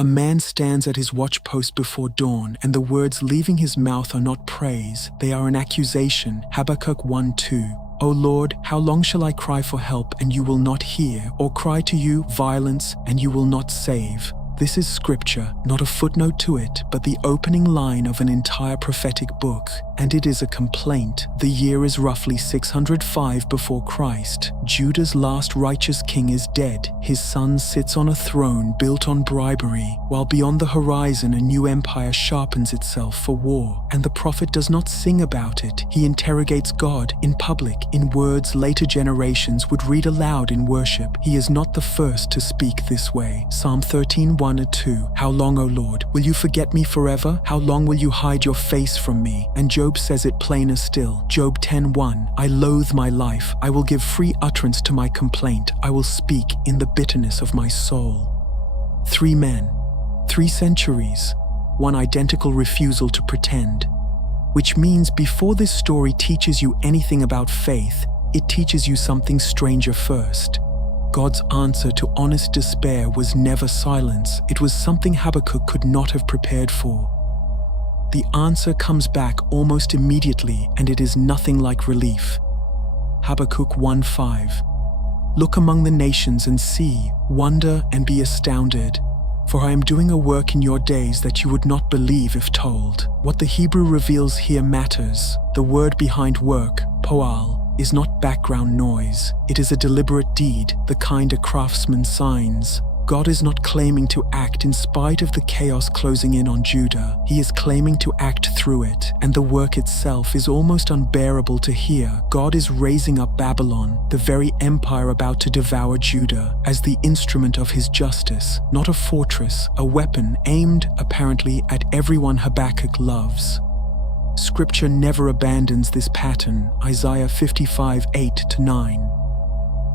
A man stands at his watchpost before dawn, and the words leaving his mouth are not praise, they are an accusation. Habakkuk 1:2. O Lord, how long shall I cry for help, and you will not hear, or cry to you violence, and you will not save? This is scripture, not a footnote to it, but the opening line of an entire prophetic book, and it is a complaint. The year is roughly 605 before Christ. Judah's last righteous king is dead. His son sits on a throne built on bribery, while beyond the horizon a new empire sharpens itself for war. And the prophet does not sing about it. He interrogates God in public, in words later generations would read aloud in worship. He is not the first to speak this way. Psalm 13:1-2. How long, O Lord, will you forget me forever? How long will you hide your face from me? And Job says it plainer still. Job 10:1. I loathe my life. I will give free utterance to my complaint. I will speak in the bitterness of my soul. 3 men, 3 centuries, 1 identical refusal to pretend. Which means before this story teaches you anything about faith, it teaches you something stranger first. God's answer to honest despair was never silence. It was something Habakkuk could not have prepared for. The answer comes back almost immediately, and it is nothing like relief. Habakkuk 1:5. Look among the nations and see, wonder and be astounded. For I am doing a work in your days that you would not believe if told. What the Hebrew reveals here matters. The word behind work, poal, is not background noise. It is a deliberate deed, the kind a craftsman signs. God is not claiming to act in spite of the chaos closing in on Judah. He is claiming to act through it, and the work itself is almost unbearable to hear. God is raising up Babylon, the very empire about to devour Judah, as the instrument of his justice, not a fortress, a weapon aimed, apparently, at everyone Habakkuk loves. Scripture never abandons this pattern. Isaiah 55:8-9.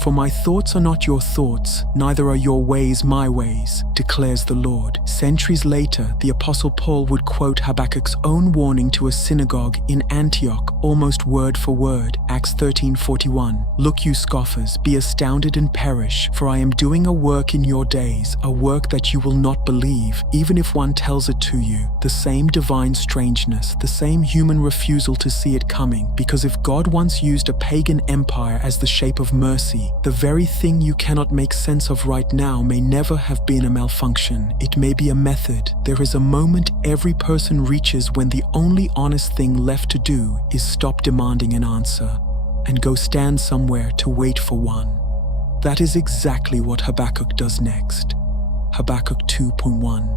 For my thoughts are not your thoughts, neither are your ways my ways, declares the Lord. Centuries later, the Apostle Paul would quote Habakkuk's own warning to a synagogue in Antioch, almost word for word, Acts 13:41. Look, you scoffers, be astounded and perish, for I am doing a work in your days, a work that you will not believe, even if one tells it to you. The same divine strangeness, the same human refusal to see it coming, because if God once used a pagan empire as the shape of mercy, the very thing you cannot make sense of right now may never have been a malfunction. It may be a method. There is a moment every person reaches when the only honest thing left to do is stop demanding an answer and go stand somewhere to wait for one. That is exactly what Habakkuk does next. Habakkuk 2:1.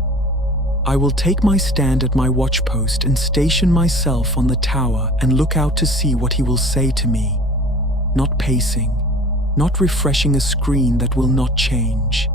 I will take my stand at my watchpost and station myself on the tower and look out to see what he will say to me. Not pacing, not refreshing a screen that will not change.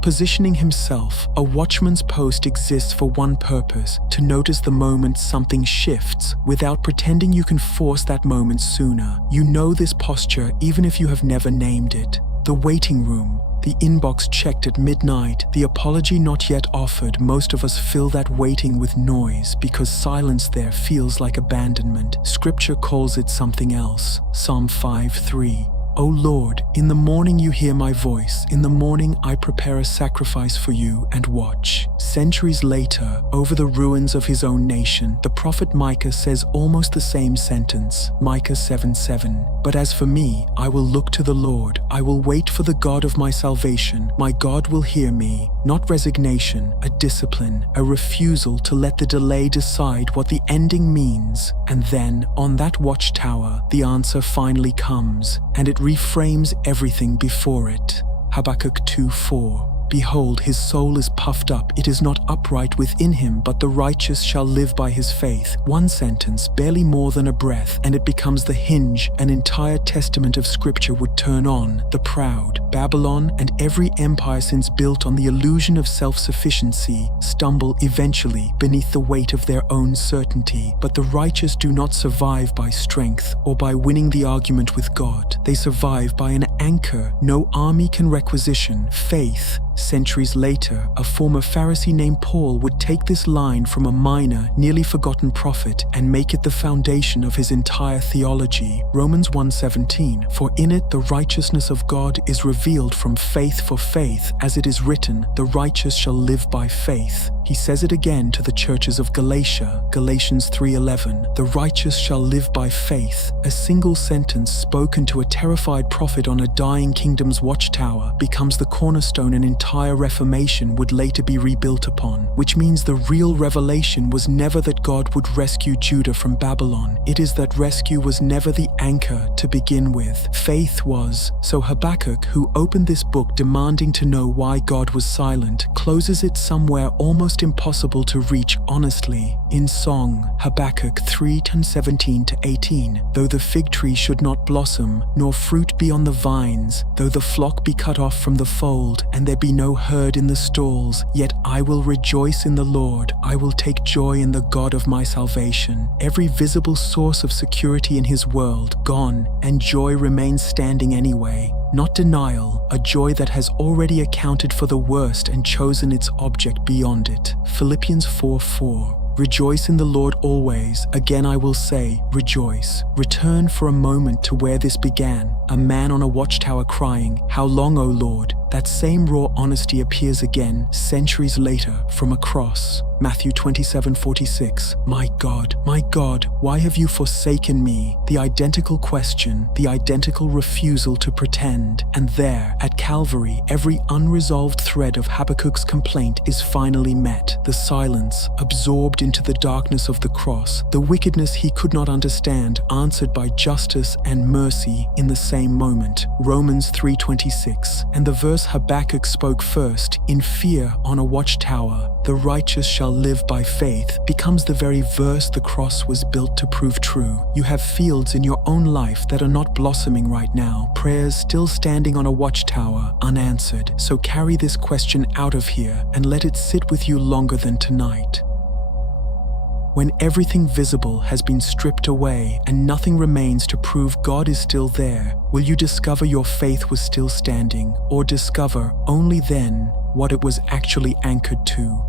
Positioning himself, a watchman's post exists for one purpose: to notice the moment something shifts, without pretending you can force that moment sooner. You know this posture even if you have never named it. The waiting room, the inbox checked at midnight, the apology not yet offered. Most of us fill that waiting with noise because silence there feels like abandonment. Scripture calls it something else. Psalm 5:3. O Lord, in the morning you hear my voice. In the morning I prepare a sacrifice for you and watch. Centuries later, over the ruins of his own nation, the prophet Micah says almost the same sentence. Micah 7:7. But as for me, I will look to the Lord. I will wait for the God of my salvation. My God will hear me. Not resignation, a discipline, a refusal to let the delay decide what the ending means. And then, on that watchtower, the answer finally comes, and it reframes everything before it. Habakkuk 2:4. Behold, his soul is puffed up. It is not upright within him, but the righteous shall live by his faith. One sentence, barely more than a breath, and it becomes the hinge an entire testament of Scripture would turn on. The proud, Babylon, and every empire since built on the illusion of self-sufficiency stumble eventually beneath the weight of their own certainty. But the righteous do not survive by strength or by winning the argument with God. They survive by an anchor no army can requisition: faith, Centuries later, a former Pharisee named Paul would take this line from a minor, nearly forgotten prophet and make it the foundation of his entire theology. Romans 1:17, "For in it the righteousness of God is revealed from faith for faith, as it is written, the righteous shall live by faith." He says it again to the churches of Galatia, Galatians 3:11, "The righteous shall live by faith." A single sentence spoken to a terrified prophet on a dying kingdom's watchtower becomes the cornerstone an entire reformation would later be rebuilt upon, which means the real revelation was never that God would rescue Judah from Babylon. It is that rescue was never the anchor to begin with. Faith was. So Habakkuk, who opened this book demanding to know why God was silent, closes it somewhere almost impossible to reach honestly. In song, Habakkuk 3:17-18, "Though the fig tree should not blossom, nor fruit be on the vines, though the flock be cut off from the fold, and there be no herd in the stalls, yet I will rejoice in the Lord, I will take joy in the God of my salvation." Every visible source of security in his world gone, and joy remains standing anyway. Not denial, a joy that has already accounted for the worst and chosen its object beyond it. Philippians 4:4. "Rejoice in the Lord always. Again I will say, rejoice." Return for a moment to where this began. A man on a watchtower crying, "How long, O Lord?" That same raw honesty appears again, centuries later, from a cross. Matthew 27:46, my God, why have you forsaken me?" The identical question, the identical refusal to pretend. And there, at Calvary, every unresolved thread of Habakkuk's complaint is finally met. The silence, absorbed into the darkness of the cross, the wickedness he could not understand, answered by justice and mercy in the same moment. Romans 3:26, and the verse Habakkuk spoke first, in fear on a watchtower, "The righteous shall live by faith," becomes the very verse the cross was built to prove true. You have fields in your own life that are not blossoming right now, prayers still standing on a watchtower, unanswered. So carry this question out of here and let it sit with you longer than tonight. When everything visible has been stripped away and nothing remains to prove God is still there, will you discover your faith was still standing, or discover only then what it was actually anchored to?